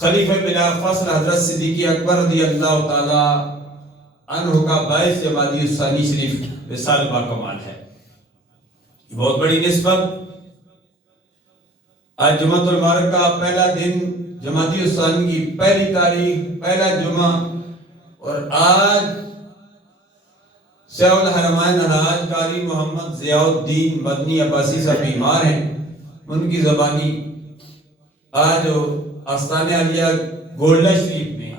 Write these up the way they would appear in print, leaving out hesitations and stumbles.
خلیفہ بلا فصل حضرت صدیق اکبر رضی اللہ تعالی عنہ کا باعث جمادی الثانی شریف وصال با کمال ہے. بہت بڑی نسبت. آج جمعۃ المبارک کا پہلا دن، جمادی الثانی کی پہلی تاریخ، پہلا جمعہ، اور آج سیاح الحرمین الحاج قاری محمد ضیاء الدین مدنی عباسی صاحب بیمار ہیں. ان کی زبانی آج آستانِ عالیہ گولڈا شریف میں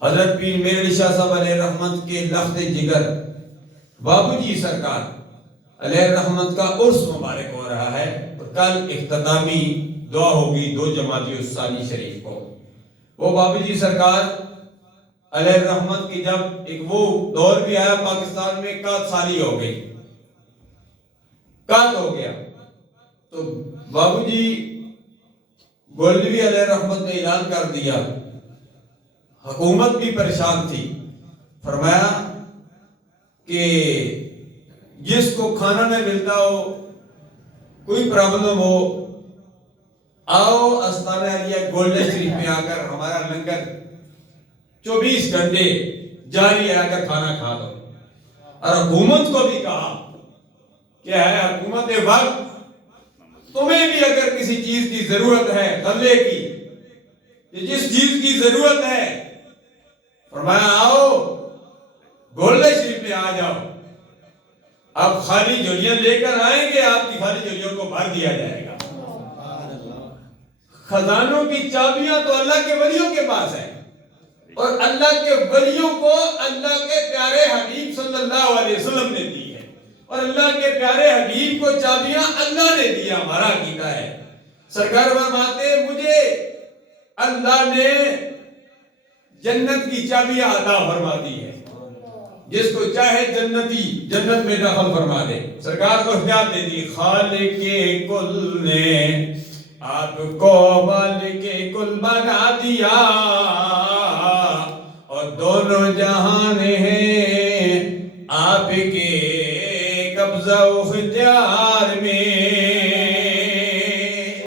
حضرت پیر میر علی شاہ صاحب علیہ رحمت کے لخت جگر بابو جی سرکار علیہ رحمت کا عرس مبارک ہو رہا ہے، اور کل اختتامی دعا ہوگی 2 جمادی الثانی شریف کو. وہ بابو جی سرکار علیہ رحمت کی جب ایک وہ دور بھی آیا پاکستان میں، قحط سالی ہو گئی، قحط ہو گیا، تو بابو جی گولڈوی علیہ رحمت نے اعلان کر دیا. حکومت بھی پریشان تھی. فرمایا کہ جس کو کھانا نہ ملتا ہو، کوئی پرابلم ہو، آؤ آستانہ عالیہ گولڈن شریف میں آ کر ہمارا لنگر 24 گھنٹے جاری ہے، آ کر کھانا کھا دو. اور حکومت کو بھی کہا کہ ہے حکومت وقت، تمہیں بھی اگر کسی چیز کی ضرورت ہے، غلے کی، جس چیز کی ضرورت ہے، فرمایا آؤ گولڈن شریف میں آ جاؤ. آپ خالی جھولیاں لے کر آئیں گے، آپ کی خالی جھولیوں کو بھر دیا جائے گا. خزانوں کی چابیاں تو اللہ کے ولیوں کے پاس ہیں، اور اللہ کے ولیوں کو اللہ کے پیارے حبیب صلی اللہ علیہ وسلم نے دی ہے، اور اللہ کے پیارے حبیب کو چابیاں اللہ نے دیا. ہمارا عقیدہ ہے. سرکار فرماتے مجھے اللہ نے جنت کی چابیاں عطا فرما دی ہے، جس کو چاہے جنتی جنت میں داخل فرما دے. سرکار کو اختیار دے دی. خالق کل نے آپ کو مالک کل بنا دیا، اور دونوں جہان ہیں آپ کے قبضہ و اختیار